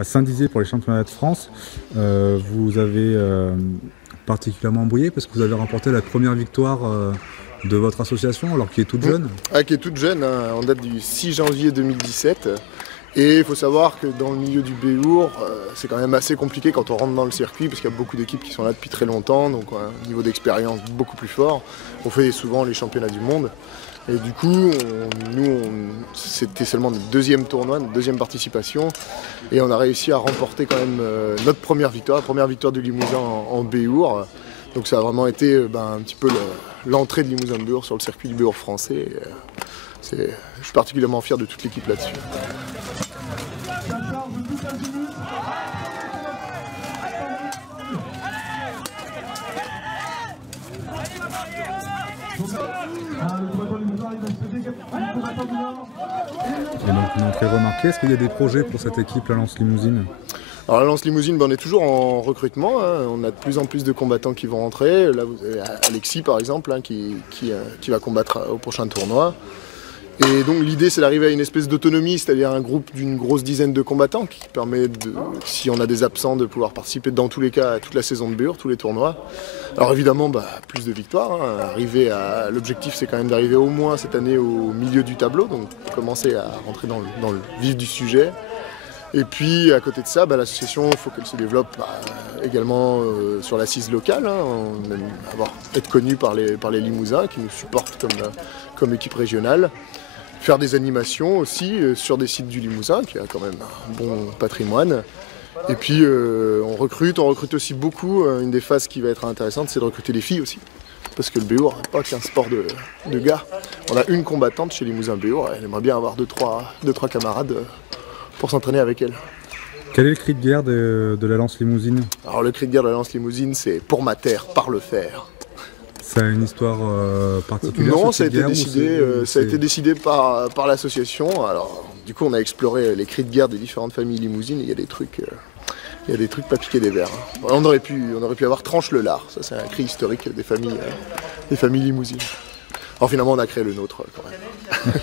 à Saint-Dizier pour les championnats de France. Vous avez particulièrement embrouillé parce que vous avez remporté la première victoire de votre association alors qui est toute jeune. Ah, qui est toute jeune, hein, en date du 6 janvier 2017. Et il faut savoir que dans le milieu du Béour, c'est quand même assez compliqué quand on rentre dans le circuit parce qu'il y a beaucoup d'équipes qui sont là depuis très longtemps, donc un niveau d'expérience beaucoup plus fort. On fait souvent les championnats du monde. Et du coup, c'était seulement notre deuxième tournoi, notre deuxième participation. Et on a réussi à remporter quand même notre première victoire, la première victoire du Limousin en Béour. Donc ça a vraiment été un petit peu l'entrée de Limousin de Béour sur le circuit du Béour français. Je suis particulièrement fier de toute l'équipe là-dessus. Et donc une entrée remarquée. Est-ce qu'il y a des projets pour cette équipe, la Lance Limousine? Alors la Lance Limousine, on est toujours en recrutement, hein. On a de plus en plus de combattants qui vont rentrer. Là, vous avez Alexis par exemple, hein, qui va combattre au prochain tournoi. Et donc l'idée c'est d'arriver à une espèce d'autonomie, c'est-à-dire un groupe d'une grosse dizaine de combattants qui permet, si on a des absents, de pouvoir participer dans tous les cas à toute la saison de Béour, tous les tournois. Alors évidemment, plus de victoires, hein. L'objectif c'est quand même d'arriver au moins cette année au milieu du tableau, donc commencer à rentrer dans le vif du sujet. Et puis à côté de ça, l'association, il faut qu'elle se développe également sur l'assise locale, hein, être connue par les Limousins qui nous supportent comme équipe régionale. Faire des animations aussi sur des sites du Limousin, qui a quand même un bon patrimoine. Et puis on recrute aussi beaucoup. Une des phases qui va être intéressante, c'est de recruter des filles aussi. Parce que le Béour n'est pas qu'un sport de gars. On a une combattante chez Limousin Béour, elle aimerait bien avoir deux, trois camarades pour s'entraîner avec elle. Quel est le cri de guerre de la Lance Limousine? Alors le cri de guerre de la Lance Limousine, c'est « Pour ma terre, par le fer ». Ça a une histoire particulière? Non, ça a été décidé par l'association. Alors, du coup, on a exploré les cris de guerre des différentes familles limousines. Il y a des trucs pas piqués des verres. On aurait pu avoir Tranche le lard. Ça, c'est un cri historique des familles limousines. Alors finalement, on a créé le nôtre quand même.